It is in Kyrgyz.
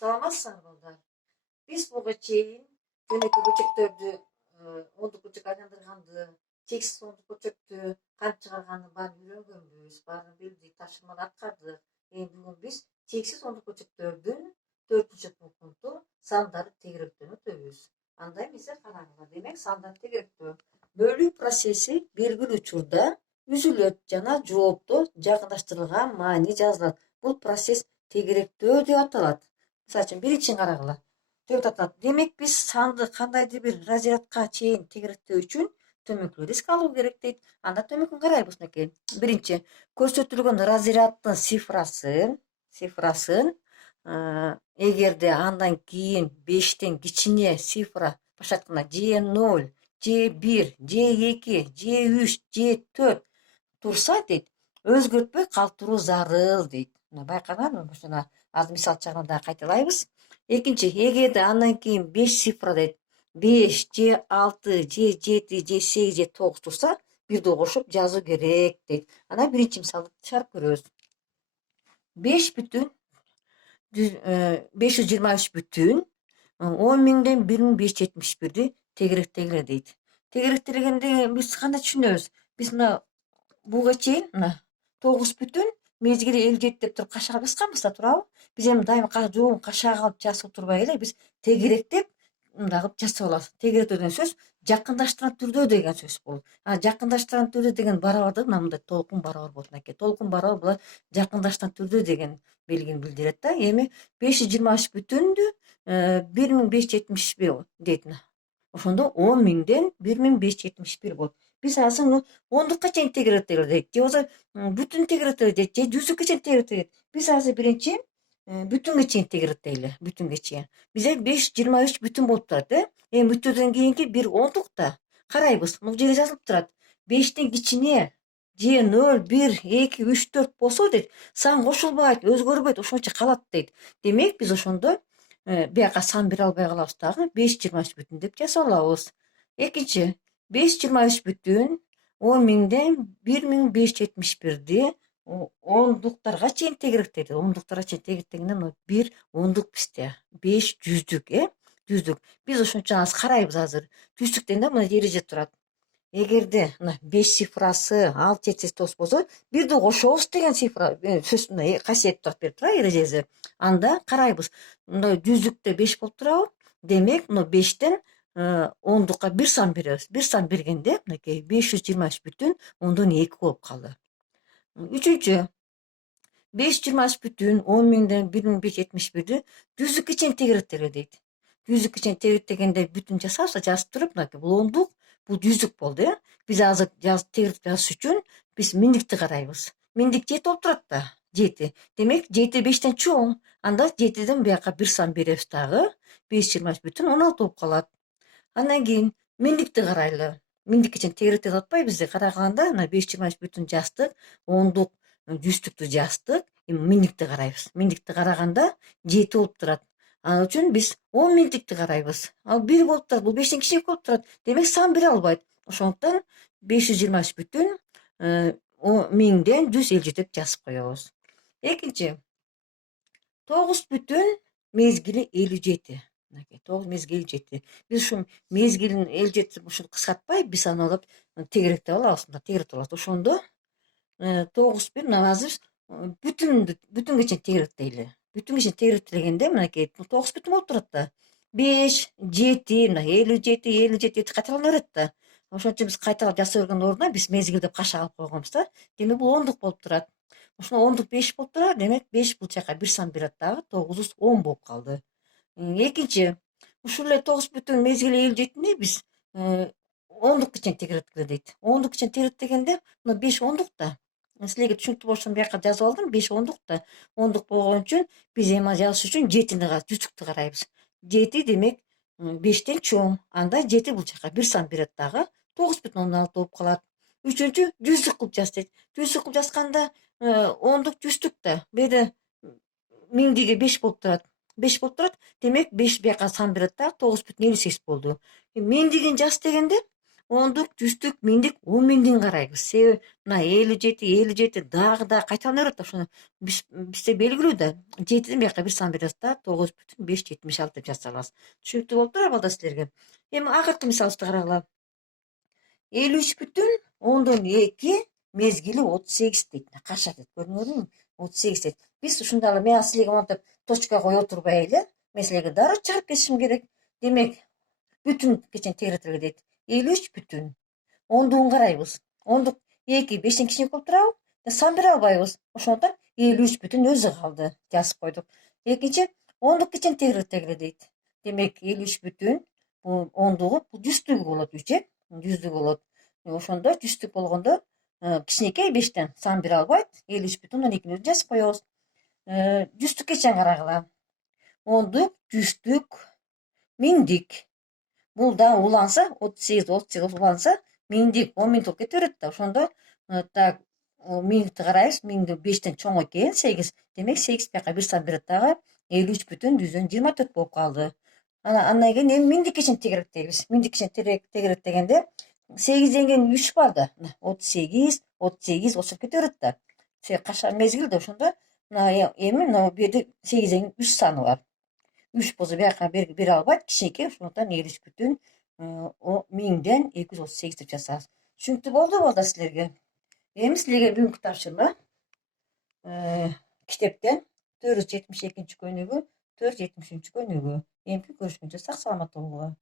Саламатсыздар балдар. Биз буга чейин жөнөкөй көчөктөрдү, ондук көчөк айландырганды, чексиз ондук көчөктү кантип чыгарганды баарын үйрөнгөнбүз, баарын билдик, тапшырманы аткардык. Эми бүгүн биз чексиз ондук көчөктөрдүн 4-пункту сандарды тегеректөө өтөбүз. Анда эмесе караңыздар. Демек сандар тегеректөө бөлүү процесси белгилүү учурда үзүлөт жана жоопто жакындаштырылган маани жазылат. Бул процесс тегеректөө деп аталат. Мисалы үчүн биринчисин карагыла. Демек биз санды кандайдыр бир разрядка чейин тегеректөө үчүн төмөнкү риск алуу керек дейт. Анда төмөнкүн карайбыз мынакей. Биринчи, көрсөтүлгөн разряддын цифрасын эгерде андан кийин 5тен кичине цифра башатканда G0, G1, G2, G3, G4 турса дейт, өзгөртпөй калтыруу зарыл дейт. Байкаңарбы? Ушуна азыр мисал чыгарганда дагы кайталайбыз. Экинчи, эгерде андан кийин 5 цифра дейт, 5, G6, G7, G8, G9 турса, бирди кошуп жазуу керек дейт. Анан биринчи мисалды чыгарып көрөбүз. 523 бүтүн 10.000ден 1571ди тегеректегиле дейт. Тегеректегенде биз кандай түшүнөбүз? Биз мына буга чейин мына 9 бүтүн мезгили 57 деп туруп кашага басканбыз да, туурабы? Биз эми дайыма жообун кашаага алып жазып турбай эле биз тегеректеп мындай кылып жасап алабыз. Тегеректөө деген сөз жакындаштырган түрдө деген сөз бул. Жакындаштырган түрдө деген барабарда мындай толкун барабар болот мынакей. Толкун барабар булар жакындаштырган түрдө деген белгини билдирет да. Эми 523 бүтүндү 1571 дейт. Ошондо 10.000ден 1571 болот. Биз азыр ондукка чейин тегеректеле дейт, же болбосо бүтүн тегеректеле дейт, же жүздүккө чейин тегеректеле дейт. Биз азыр биринчи бүтүнгө чейин тегеректейле, бүтүнгө чейин. Бизде 523 бүтүн болуп турат, Эми бүтүндөн кийинки бир ондукта карайбыз. Бул жерде жазылып турат. 5тен кичине G0, 1, 2, 3, 4 болсо дейт, сан кошулбайт, өзгөрбөйт, ошончо калат дейт. Демек биз ошондо бияка сан бере албай калабыз дагы, 523 бүтүн деп жазып алабыз. Экинчи, 523 бүтүн 10.000ден 1571ди ондуктарга чейин тегеректейт. Ондуктарга чейин тегеректегенде мына 1 ондук бизде, 5 жүздүк, жүздүк. Биз ошончо азыр карайбыз азыр. Жүздүк дегенде мына эреже турат. Эгерде мына 5 цифрасы 6, 7, 8, 9 болсо, бирди кошобуз деген цифра сөз касиет турат берип тура эрежеси. Анда карайбыз. Мына жүздүктө 5 болуп турабы? Демек, мына 5тен ондукка бир сан беребиз. Бир сан бергенде мынакей 523 бүтүн ондон 2 болуп калды. Үчүнчү, 523 бүтүн 10.000ден 1571ди жүздүккө чейин тегеректеле дейт. Жүздүккө чейин тегеректегенде бүтүн жасабыз, жазып туруп, мынакей бул ондук, бул жүздүк болду, Биз азыр тегеректеп жазыш үчүн биз миңдикти карайбыз. Миңдик 7 болуп турат да, 7. Демек 7 5тен чоң. Анда 7ден бияка бир сан беребиз дагы, 523 бүтүн 16 болуп калат. Андан кийин миңдикти карайлы. Миңдикке чейин тегеректеп атпайбы бизде? Караганда мына 523 бүтүн жаздык, ондук, жүздүктү жаздык. Эми миңдикти карайбыз. Миңдикти караганда 7 болуп турат. Ал үчүн биз 10 миңдикти карайбыз. Ал 1 болуп турат, бул 5тен кичине болуп турат. Демек сан бере албайт. Ошондуктан 523 бүтүн 1000ден 150 деп жазып коебуз. Экинчи, 9 бүтүн мезгили 57. Мынакей 9 мезгили 57. Биз ушу мезгилин 57 ушуну кыскартпай, биз аны алып тегеректеп алабыз. Мына тегеректеп алат. Ошондо 9 бир мына азыр бүтүнгө чейин тегеректейли. Бүтүнгө чейин тегеректегенде мынакей 9 бүтүн болуп турат да. 5, 7, мына 57, 57 кайталана берет да. Ошон үчүн биз кайталап жасай бергендин ордуна биз мезгил деп кашага алып койгонбуз да. Демек бул ондук болуп турат. Ошондо ондук 5 болуп турат. Демек 5 бул жака бир сан берет дагы, 9 10 болуп калды. Экинчи, ушул эле 9 бүтүн мезгили 57ни биз ондукка чейин тегеректеле дейт. Ондукка чейин тегеректегенде мына 5 ондукта. Силерге түшүнүктүү болушун бияка жазып алдым. 5 ондукта. Ондук болгон үчүн биз эми жазыш үчүн 7ни жүздүктү карайбыз. 7 демек 5тен чоң. Анда 7 бул жака бир сан берет дагы, 9,6 болуп калат. Үчүнчү, жүздүк кылып жаз дейт. Жүздүк кылып жазганда ондук жүздүк да. Беде миңдиги 5 болуп турат. 5 болуп турат. Демек 5 бияка сан берет да, 9,58 болду. Миңдигин жаз дегенде ондук, жүздүк, миңдик, 10.000 карайбыз. Себеби мына 57 дагы кайталана берет. Ошону бизде белгилүү да. 7ден бияка бир сан беребиз да, 9,576 деп жаза алабыз. Түшүнүктүү болуп турарбы балдар силерге? Эми акыркы мисалыбызды карагыла. 53,2 мезгили 38 дейт. Каша дейт. Көрдүңөрбү? 38 дейт. Биз ушундайлы мен силерге монтип точка кое турбай эле, мен силерге дароо чыгарып кетишим керек. Демек, бүтүн кечен тегеретелге дейт. 53 бүтүн. Ондугун карайбыз. Ондук 2 5тен кичинекей болуп турабы? Сан бере албайбыз. Ошондуктан 53 бүтүн өзү калды. Жазып койдук. Экинчи, ондук кечен тегеретелге дейт. Демек, 53 бүтүн ондугу бул жүздүгү болот үчү, жүздүгү болот. Ошондо жүздүк болгондо кичинекей 5тен сан бере албайт. 53 бүтүн 12-ни өзү жазып коебуз. Жүздүк кечен карагыла. Ондук, жүздүк, миңдик. Бул да уланса, 38 уланса, миңдик 10.000 болуп кете берет да. Ошондо так миңдикти карайбыз. Миңди 5тен чоң экен 8. Демек 8 бияка бир сан берет дагы 53 бүтүн 124 болуп калды. Андан кийин эми миңдик кечен тегеректейбиз. Миңдик кечен тегеректегенде 8ден кийин 3 бар да. 38, 38 кете берет да. Каша мезгил да. Ошондо эми бу жерде 8ден кийин 3 саны бар. 3 болсо бияка бере албайт, кичинекей. Ошондуктан 53 бүтүн 1000ден 238 деп жазабыз. Түшүнүктүү болдубу балдар силерге? Эми силерге бүгүнкү тапшырма китептен 472 көнүгүү, 473 көнүгүү. Эмки көрүшкөнчө сак саламатта болгула.